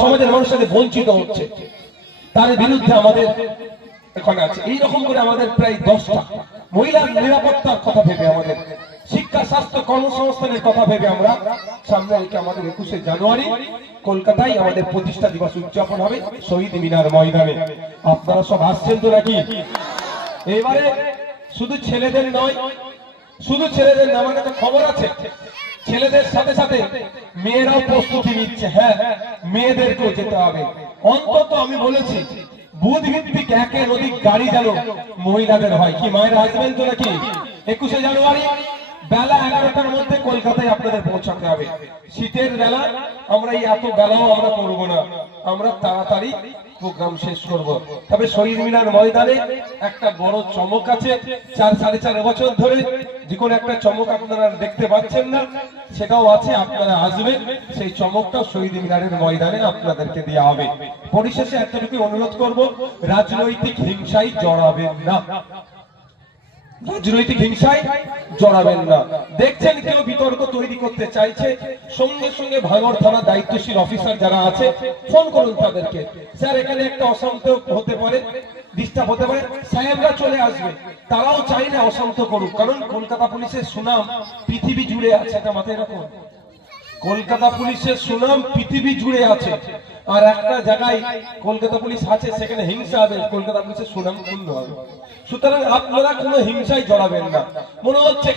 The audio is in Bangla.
সমাজের মানুষ থেকে বঞ্চিত হচ্ছে, তার বিরুদ্ধে আমাদের এখানে আছে। এইরকম করে আমাদের প্রায় 10টা মহিলার নিরাপত্তার কথা ভেবে, আমাদের শিক্ষা, স্বাস্থ্য, কর্মসংস্থানের কথা ভেবে আমরা সামনে রেখে আমাদের 21শে জানুয়ারি কলকাতায় আমাদের প্রতিষ্ঠা দিবস উদযাপন হবে শহীদ মিনার ময়দানে। আপনারা সব আসছেন তো নাকি? এবারে শুধু ছেলেদের নয়, শুধু ছেলেদের না, আমার কাছে খবর আছে ছেলেদের সাথে সাথে মেয়েরাও প্রস্তুতি নিচ্ছে। হ্যাঁ, মেয়েদেরকেও যেতে হবে। অন্তত আমি বলেছি বুথ ভিত্তিক একের অধিক গাড়ি যেন মহিলাদের হয়। কি মায়েরা আসবেন তো নাকি? 21শে জানুয়ারি বেলা 11টার মধ্যে কলকাতায় আপনাদের পৌঁছাতে হবে। শীতের বেলা আমরা এই এত বেলাও আমরা করবো না, আমরা তাড়াতাড়ি প্রোগ্রাম শেষ করব। তবে শহীদ মিনার ময়দানে একটা বড় চমক আছে। 4-4.5 বছর ধরে যে কোনো একটা চমক আপনারা দেখতে পাচ্ছেন না, সেটাও আছে। আপনারা আসবেন, সেই চমকটা শহীদ মিনারের ময়দানে আপনাদেরকে দেওয়া হবে। পরিশেষে এতটুকু অনুরোধ করব, রাজনৈতিক হিংসায় জড়াবেন না, রাজনৈতিক হিংসায় জড়াবেন না। দেখছেন কেউ বিতর্ক তৈরি করতে চাইছে, সঙ্গে সঙ্গে ভাঙড় থানা দায়িত্বশীল অফিসার যারা আছে ফোন করুন তাদেরকে, স্যার এখানে একটা অশান্ত হতে পারে, ডিস্টার্ব হতে পারে, সাহেবরা চলে আসবে। তারাও চাই না অশান্ত করুক, কারণ কলকাতা পুলিশের সুনাম পৃথিবী জুড়ে আছে। এটা মাথায় রাখুন, কলকাতা পুলিশের সুনাম পৃথিবী জুড়ে আছে। আর একটা জায়গায় কলকাতা পুলিশ আছে, সেখানে হিংসা হবে, কলকাতা পুলিশের সুনাম ক্ষুণ্ণ হবে। সুতরাং আপনারা কোনো হিংসায় জড়াবেন না। মনে হচ্ছে